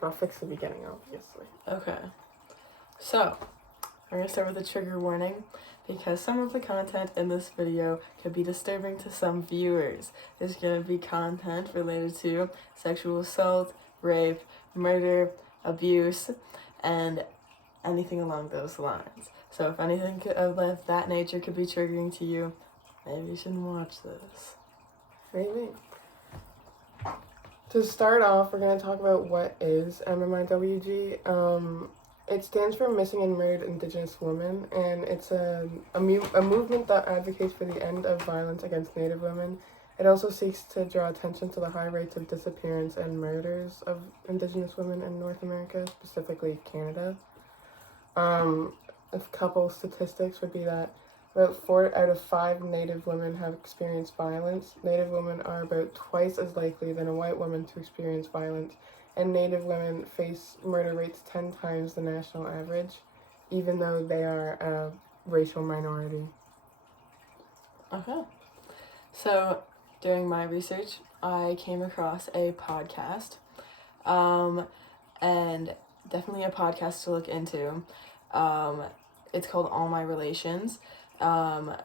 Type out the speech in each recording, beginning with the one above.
But I'll fix the beginning, obviously. Okay. So, we're going to start with a trigger warning because some of the content in this video could be disturbing to some viewers. There's going to be content related to sexual assault, rape, murder, abuse, and anything along those lines. So if anything of that nature could be triggering to you, maybe you shouldn't watch this. Maybe. To start off, we're going to talk about what is MMIWG. It stands for Missing and Murdered Indigenous Women, and it's a movement that advocates for the end of violence against Native women. It also seeks to draw attention to the high rates of disappearance and murders of Indigenous women in North America, specifically Canada. A couple statistics would be that about 4 out of 5 Native women have experienced violence. Native women are about twice as likely than a white woman to experience violence, and Native women face murder rates 10 times the national average, even though they are a racial minority. Okay. So, during my research, I came across a podcast, and definitely a podcast to look into. It's called All My Relations, and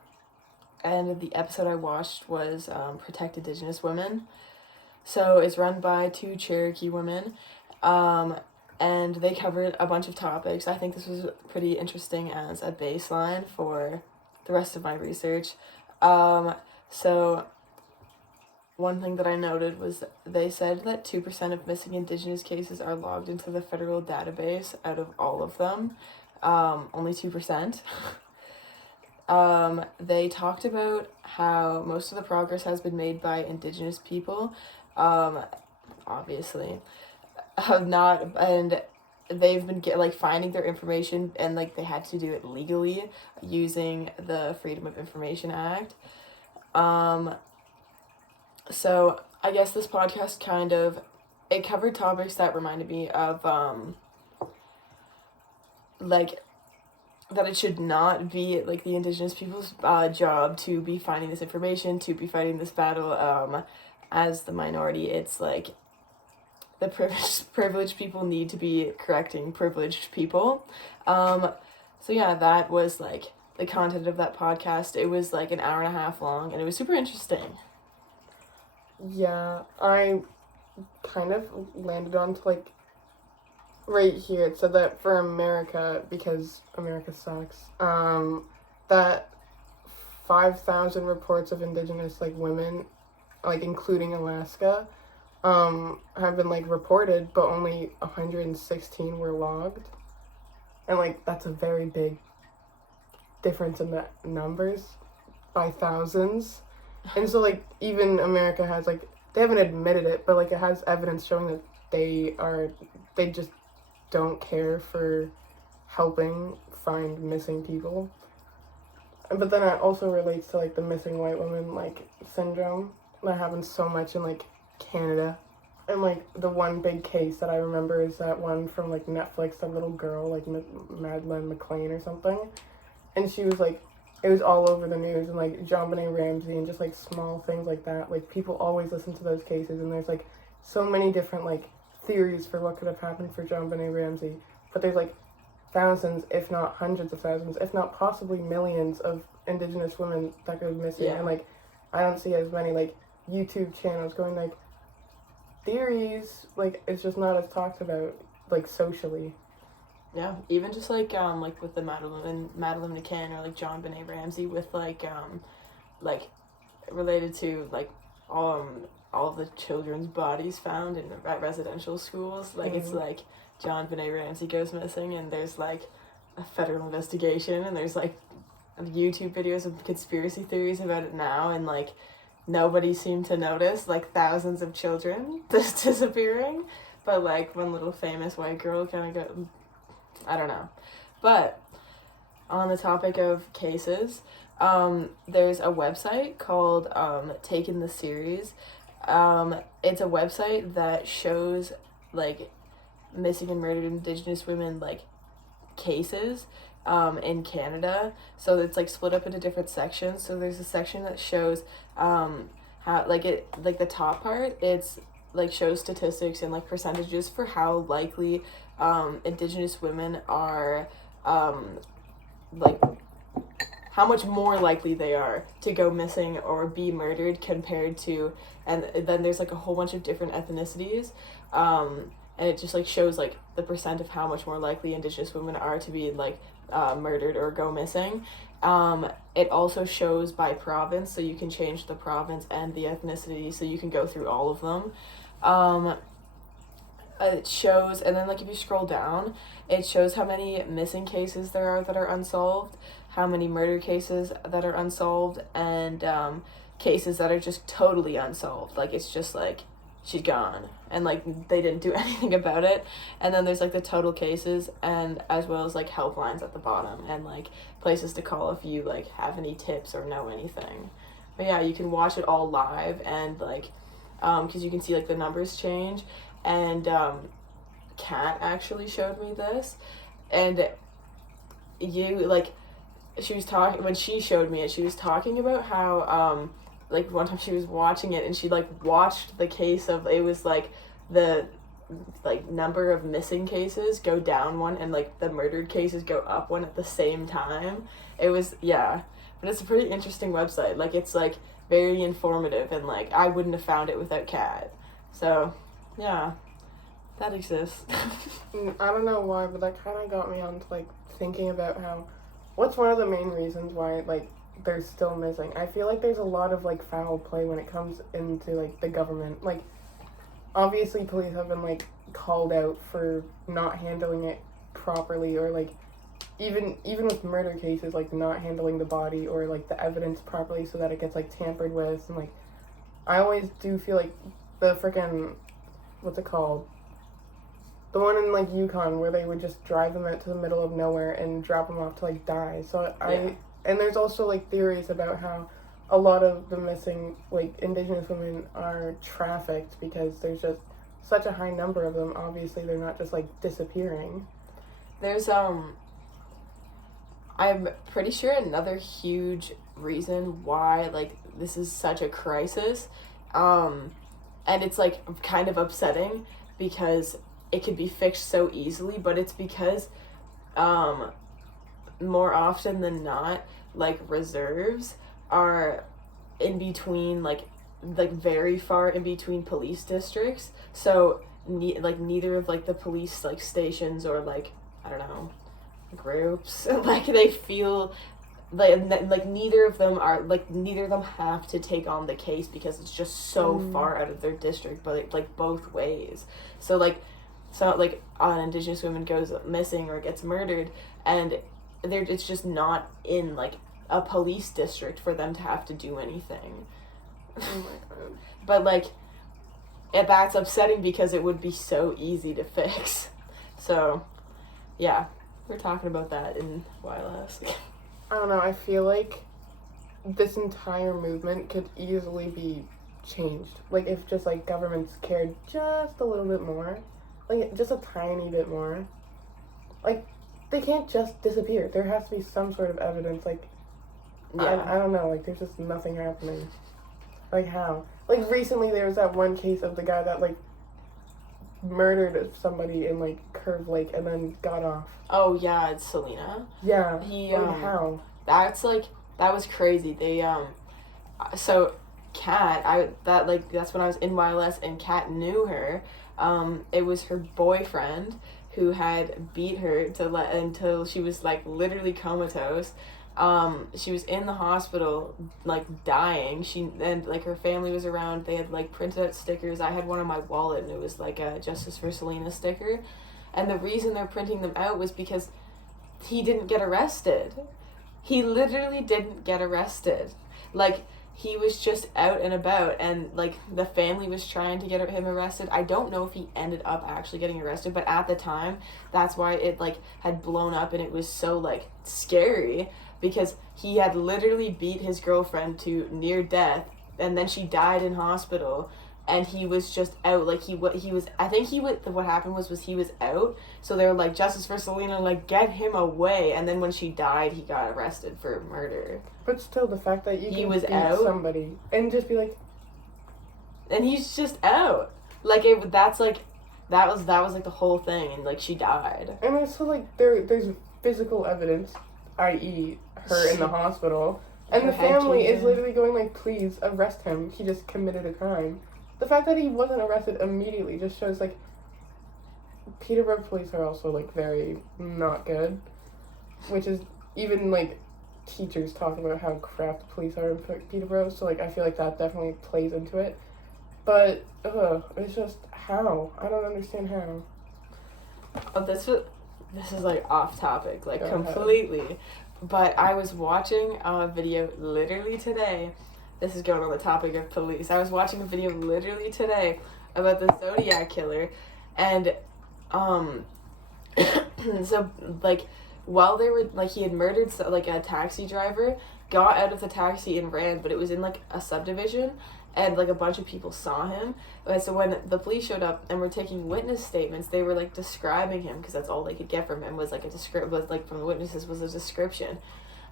the episode I watched was Protect Indigenous Women. So it's run by 2 Cherokee women, and they covered a bunch of topics. I think this was pretty interesting as a baseline for the rest of my research. So one thing that I noted was they said that 2% of missing Indigenous cases are logged into the federal database out of all of them. Only 2%. They talked about how most of the progress has been made by Indigenous people, obviously, and they've been finding their information, and they had to do it legally using the Freedom of Information Act. So I guess this podcast it covered topics that reminded me of that it should not be the Indigenous people's job to be finding this information, to be fighting this battle. As the minority, it's the privileged people need to be correcting privileged people. So yeah, that was the content of that podcast. It was an hour and a half long, and it was super interesting. Yeah, I kind of landed on to right here. It said that for America, because America sucks, that 5,000 reports of Indigenous women, including Alaska, have been reported, but only 116 were logged. And that's a very big difference in the numbers by thousands. And so even America has they haven't admitted it, but it has evidence showing that they just don't care for helping find missing people. But then it also relates to the missing white woman syndrome that happens so much in Canada. And the one big case that I remember is that one from Netflix, that little girl Madeleine McLean or something, and she was it was all over the news, and JonBenet Ramsey, and just small things like that. People always listen to those cases, and there's so many different theories for what could have happened for JonBenet Ramsey, but there's thousands, if not hundreds of thousands, if not possibly millions of Indigenous women that go missing. Yeah. And I don't see as many YouTube channels going theories. It's just not as talked about socially. Yeah, even just with the Madeleine McCann or JonBenet Ramsey with related to all of the children's bodies found at residential schools. It's JonBenet Ramsey goes missing, and there's a federal investigation, and there's YouTube videos of conspiracy theories about it now, and nobody seemed to notice thousands of children just disappearing, but one little famous white girl kind of got, I don't know. But on the topic of cases, there's a website called Taken the Series. It's a website that shows missing and murdered Indigenous women cases in Canada. So it's split up into different sections. So there's a section that shows how the top part, it's like shows statistics and like percentages for how likely Indigenous women are like how much more likely they are to go missing or be murdered compared to, and then there's like a whole bunch of different ethnicities, and it just like shows like the percent of how much more likely Indigenous women are to be like murdered or go missing. It also shows by province, so you can change the province and the ethnicity, so you can go through all of them. It shows, and then like if you scroll down, it shows how many missing cases there are that are unsolved, how many murder cases that are unsolved, and cases that are just totally unsolved. Like it's just like she's gone and like they didn't do anything about it. And then there's like the total cases, and as well as like helplines at the bottom and like places to call if you like have any tips or know anything. But yeah, you can watch it all live, and like because you can see like the numbers change. And Kat actually showed me this, and you like she was talking when she showed me it, she was talking about how like one time she was watching it and she like watched the case of, it was like the like number of missing cases go down one and like the murdered cases go up one at the same time. It was, yeah, but it's a pretty interesting website. Like it's like very informative, and like I wouldn't have found it without Kat. So yeah, that exists. I don't know why, but that kind of got me on to like thinking about how, what's one of the main reasons why like they're still missing. I feel like there's a lot of like foul play when it comes into like the government. Like obviously police have been like called out for not handling it properly, or like even with murder cases, like not handling the body or like the evidence properly so that it gets like tampered with. And like I always do feel like the frickin', what's it called, the one in like Yukon where they would just drive them out to the middle of nowhere and drop them off to like die. So and there's also like theories about how a lot of the missing like Indigenous women are trafficked because there's just such a high number of them. Obviously they're not just like disappearing. There's I'm pretty sure another huge reason why like this is such a crisis, and it's like kind of upsetting because it could be fixed so easily, but it's because more often than not, like reserves are in between like very far in between police districts, so like neither of like the police like stations or like I don't know groups like they feel like neither of them have to take on the case because it's just so far out of their district, but it, like both ways. So like an Indigenous woman goes missing or gets murdered, and it's just not in like a police district for them to have to do anything. Oh my god. But like that's upsetting because it would be so easy to fix. So yeah, we're talking about that in YLS. I don't know, I feel like this entire movement could easily be changed. Like if just like governments cared just a little bit more. Like just a tiny bit more. Like they can't just disappear. There has to be some sort of evidence. Like yeah. I don't know, like there's just nothing happening. Like how? Like recently there was that one case of the guy that like murdered somebody in like Curve Lake and then got off. Oh yeah, it's Selena. Yeah. He like, how? That's like that was crazy. They so Kat, that's when I was in YLS and Kat knew her. It was her boyfriend who had beat her until she was like literally comatose. She was in the hospital like dying. And like her family was around. They had like printed out stickers. I had one on my wallet and it was like a Justice for Selena sticker. And the reason they're printing them out was because he didn't get arrested. He literally didn't get arrested. Like he was just out and about, and like the family was trying to get him arrested. I don't know if he ended up actually getting arrested, but at the time that's why it like had blown up, and it was so like scary because he had literally beat his girlfriend to near death, and then she died in hospital, and he was just out. Like what happened was he was out, so they were like, Justice for Selena, like get him away. And then when she died, he got arrested for murder. But still, the fact that he can beat somebody and just be like, and he's just out. Like that was like the whole thing, and like she died. And also like there's physical evidence, i.e. her in the hospital, and the family is literally going like, please arrest him. He just committed a crime. The fact that he wasn't arrested immediately just shows like Peterborough police are also like very not good, which is even like teachers talking about how crap the police are in Peterborough. So like I feel like that definitely plays into it. But it's just how I don't understand how. Oh, this is like off topic, like Go completely. ahead. But I was watching a video literally today. This is going on the topic of police. I was watching a video literally today about the Zodiac killer, and so like while they were like he had murdered like a taxi driver, got out of the taxi and ran, but it was in like a subdivision, and like a bunch of people saw him. And so when the police showed up and were taking witness statements, they were like describing him, because that's all they could get from him was like from the witnesses was a description.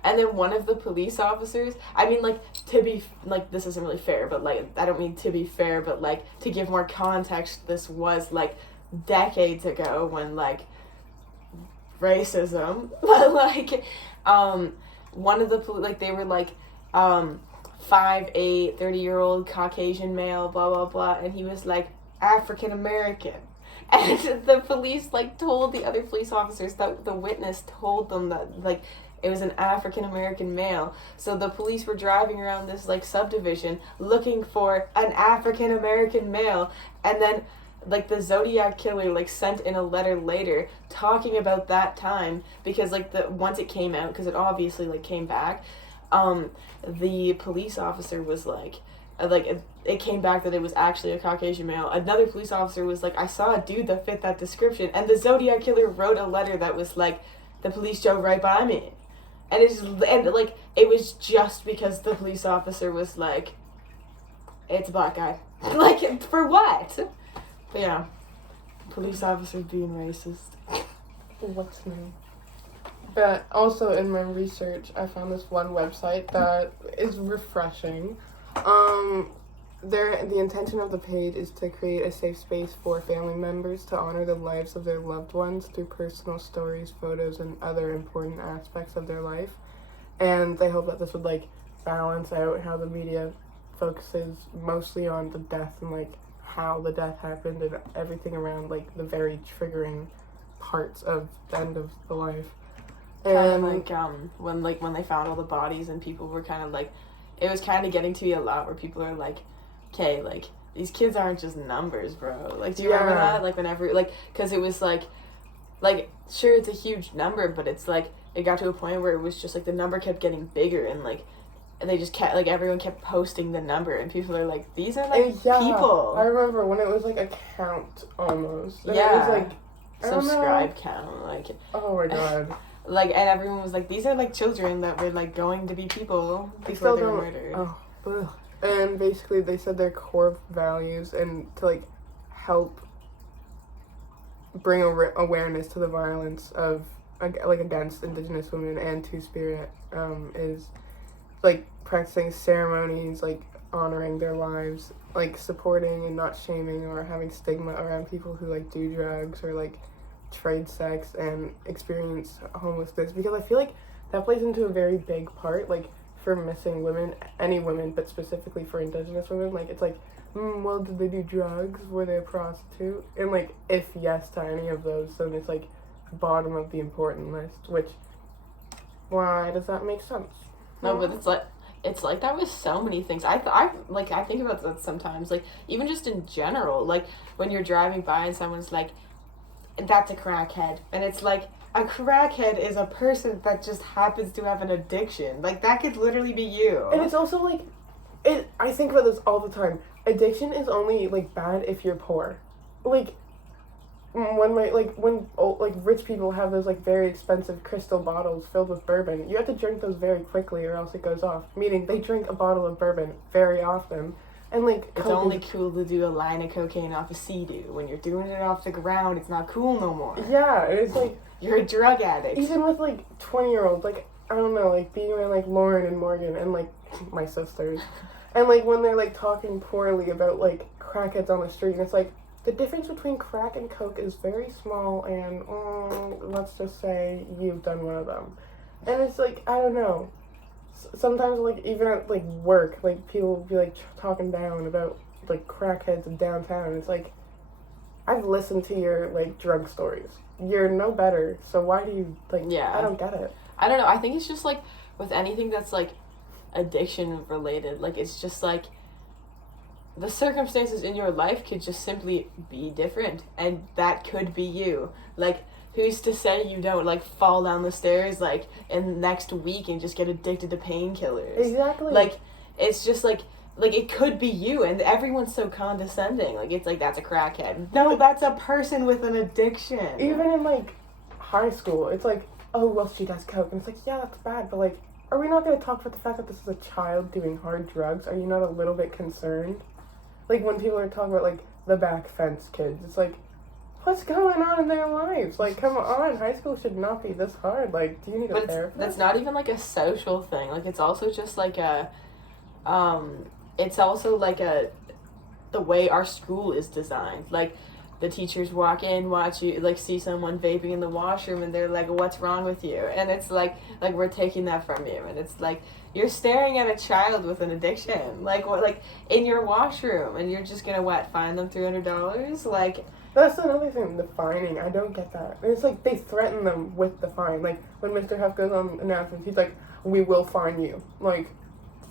And then one of the police officers, I mean, like, to be, like, this isn't really fair, but, like, I don't mean to be fair, but, like, to give more context, this was, like, decades ago when, like, racism, but, like, one of the, like, they were, like, 5'8", 30-year-old Caucasian male, blah, blah, blah, and he was, like, African-American. And the police, like, told the other police officers that the witness told them that, like, it was an African-American male. So the police were driving around this, like, subdivision looking for an African-American male. And then, like, the Zodiac killer, like, sent in a letter later talking about that time. Because, like, once it came out, because it obviously, like, came back, the police officer was, like, it came back that it was actually a Caucasian male. Another police officer was like, I saw a dude that fit that description. And the Zodiac killer wrote a letter that was like, the police drove right by me. And it was just because the police officer was like, it's a black guy. Like, for what? But yeah, police officers being racist. What's new? But also in my research, I found this one website that is refreshing. The intention of the page is to create a safe space for family members to honor the lives of their loved ones through personal stories, photos, and other important aspects of their life. And they hope that this would, like, balance out how the media focuses mostly on the death and, like, how the death happened and everything around, like, the very triggering parts of the end of the life. And like when they found all the bodies and people were kind of like, it was kind of getting to be a lot where people are like, okay, like, these kids aren't just numbers, bro. Like, do you remember that? Like, whenever, like, because it was like, sure, it's a huge number, but it's like, it got to a point where it was just like the number kept getting bigger, and like, they just kept, like, everyone kept posting the number, and people are like, these are like people. I remember when it was like a count almost. And yeah. It was like, subscribe count, like. Oh my god. Like, and everyone was like, these are like children that were like going to be people before they were murdered. Oh, ugh. And basically they said their core values and to like help bring awareness to the violence of like against Indigenous women and Two-Spirit is like practicing ceremonies, like honoring their lives, like supporting and not shaming or having stigma around people who like do drugs or like trade sex and experience homelessness, because I feel like that plays into a very big part, like for missing women, any women, but specifically for Indigenous women. Like, it's like, well, did they do drugs? Were they a prostitute? And like, if yes to any of those, then it's like bottom of the important list, which, why does that make sense? No, but it's like that with so many things. I think about that sometimes, like, even just in general, like when you're driving by and someone's like, that's a crackhead, and it's like, a crackhead is a person that just happens to have an addiction. Like, that could literally be you. And it's also like, I think about this all the time. Addiction is only like bad if you're poor. Like, when rich people have those like very expensive crystal bottles filled with bourbon, you have to drink those very quickly or else it goes off. Meaning they drink a bottle of bourbon very often. And like, it's only cool to do a line of cocaine off a Sea-Doo. When you're doing it off the ground, it's not cool no more. Yeah, it's like, you're a drug addict. Even with like 20-year-olds, like, I don't know, like being around like Lauren and Morgan and like my sisters, and like when they're like talking poorly about like crackheads on the street, and it's like, the difference between crack and coke is very small, and let's just say you've done one of them. And it's like, I don't know. Sometimes, like, even at, like, work, like, people will be, like, talking down about, like, crackheads in downtown. It's like, I've listened to your, like, drug stories. You're no better, so why do you, like, Yeah. I don't get it. I don't know. I think it's just, like, with anything that's, like, addiction related, like, it's just, like, the circumstances in your life could just simply be different, and that could be you. Like, who's to say you don't, like, fall down the stairs, like, in next week and just get addicted to painkillers? Exactly. Like, it's just, like, it could be you, and everyone's so condescending. Like, it's like, that's a crackhead. No, that's a person with an addiction. Even in, like, high school, it's like, oh, well, she does coke. And it's like, yeah, that's bad, but, like, are we not going to talk about the fact that this is a child doing hard drugs? Are you not a little bit concerned? Like, when people are talking about, like, the back fence kids, it's like, what's going on in their lives? Like, come on, high school should not be this hard. Like, do you need a therapist? That's not even, like, a social thing. Like, it's also just, like, it's also, like, the way our school is designed. Like, the teachers walk in, watch you, like, see someone vaping in the washroom, and they're like, what's wrong with you? And it's like, we're taking that from you. And it's like, you're staring at a child with an addiction, like, what, like, in your washroom, and you're just gonna, fine them $300? Like, that's another thing, the fining. I don't get that. And it's like, they threaten them with the fine. Like, when Mr. Huff goes on announcements, he's like, we will fine you, like,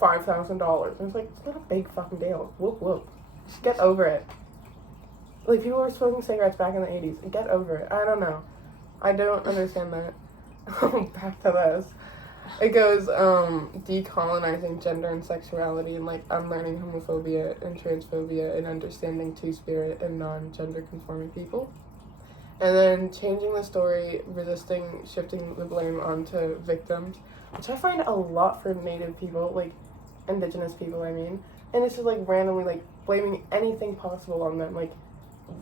$5,000. And it's like, it's not a big fucking deal. Whoop, whoop. Just get over it. Like, people were smoking cigarettes back in the 80s. Get over it. I don't know. I don't understand that. Back to this. It goes, decolonizing gender and sexuality, and, like, unlearning homophobia and transphobia and understanding two-spirit and non-gender conforming people. And then changing the story, resisting shifting the blame onto victims, which I find a lot for Native people, like, Indigenous people, I mean. And it's just, like, randomly, like, blaming anything possible on them. Like,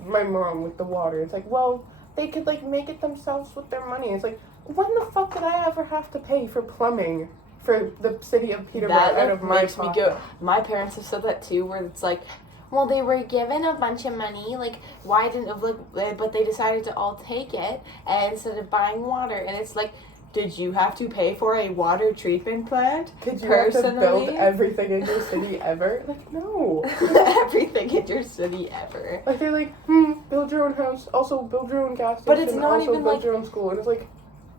my mom with the water. It's like, well, they could, like, make it themselves with their money. It's like, when the fuck did I ever have to pay for plumbing for the city of Peterborough out of my pocket? My parents have said that too, where it's like, well, they were given a bunch of money, like, why didn't, like, but they decided to all take it instead of buying water. And it's like, did you have to pay for a water treatment plant? Did you have to build everything in your city ever? Like, no. Everything in your city ever. Like, they're like, build your own house, also build your own gas station, but it's not also even build like, your own school. And it's like...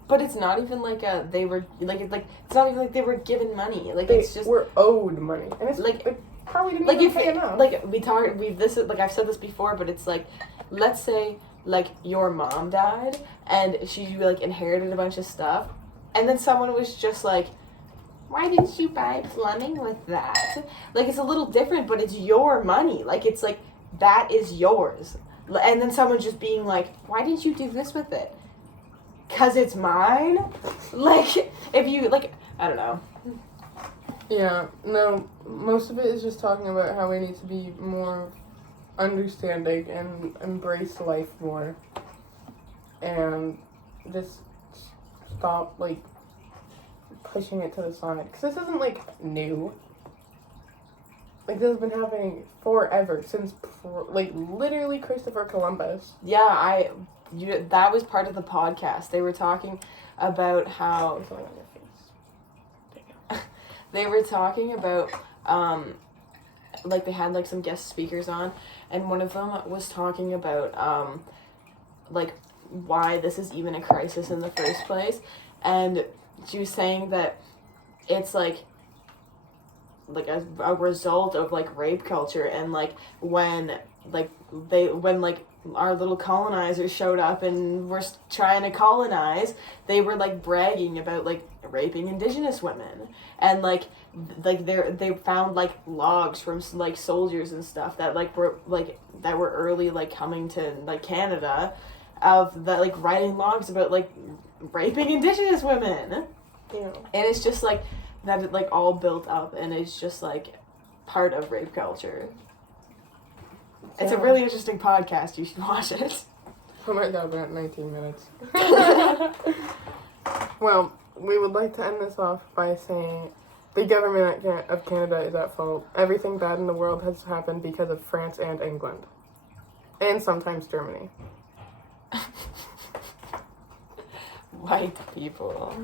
But it's not even like they were, like, it's not even like they were given money. Like, they it's just... were owed money. And it's like... They probably didn't even pay enough. Like, I've said this before, but it's like, let's say, like, your mom died, and she, like, inherited a bunch of stuff, and then someone was just like, why didn't you buy plumbing with that? Like, it's a little different, but it's your money. Like, it's like, that is yours. And then someone just being like, why didn't you do this with it? 'Cause it's mine? Like, if you, like, I don't know. Yeah, no, most of it is just talking about how we need to be more understanding and embrace life more. And just stop, like, pushing it to the side. Because this isn't, like, new. Like, this has been happening forever, since, like, literally Christopher Columbus. Yeah, that was part of the podcast. They were talking about how... They were talking about, like, they had, like, some guest speakers on, and one of them was talking about, like, why this is even a crisis in the first place, and she was saying that it's, like a result of, like, rape culture, and, like, when our little colonizers showed up and were trying to colonize, they were, like, bragging about, like, raping Indigenous women, and, like they found, like, logs from, like, soldiers and stuff that, like, were early, like, coming to, like, Canada, of that, like, writing logs about, like, raping Indigenous women. Yeah. And it's just, like, that it, like, all built up, and it's just, like, part of rape culture. It's a really interesting podcast. You should watch it. Oh my god, we're at 19 minutes. Well, we would like to end this off by saying the government of Canada is at fault. Everything bad in the world has happened because of France and England. And sometimes Germany. White people.